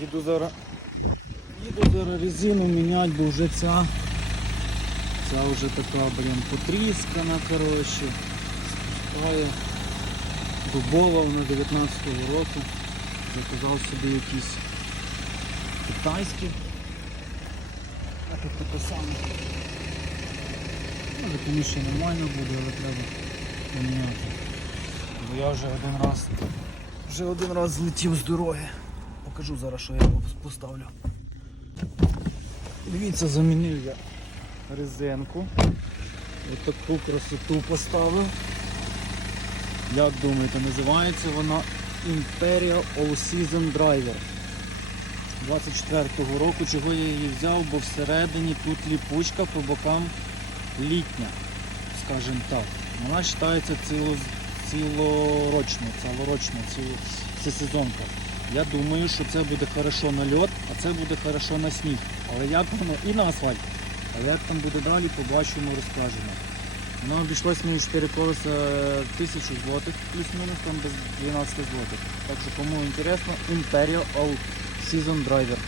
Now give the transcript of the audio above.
Їду зараз. Їду зараз резину міняти, бо вже ця. Ця вже така, блін, потріскана, коротше. Спускає. Дубова вона 19-го року. Заказав собі якісь китайські. А тут таке саме. Може, звісно, нормально буде, але треба поміняти. Бо я вже один раз вже один раз злетів з дороги. Покажу зараз, що я його поставлю. Дивіться, замінив я резинку. Ось таку красоту поставив. Як думаєте, називається вона Imperial All Season Driver. 24-го року, чого я її взяв, бо всередині тут ліпучка по бокам літня, скажімо так. Вона вважається ціло, цілорочна, цілорочна, ціло, всесезонка. Я думаю, що це буде хорошо на льот, а це буде хорошо на сніг. Але як воно і на асфальт. Але як там буде далі, побачимо, розкажемо. Воно обійшлось мені 4 колеса 1000 злотих, плюс-мінус там без 12 злотих. Так що кому інтересно, Imperial All Season Driver.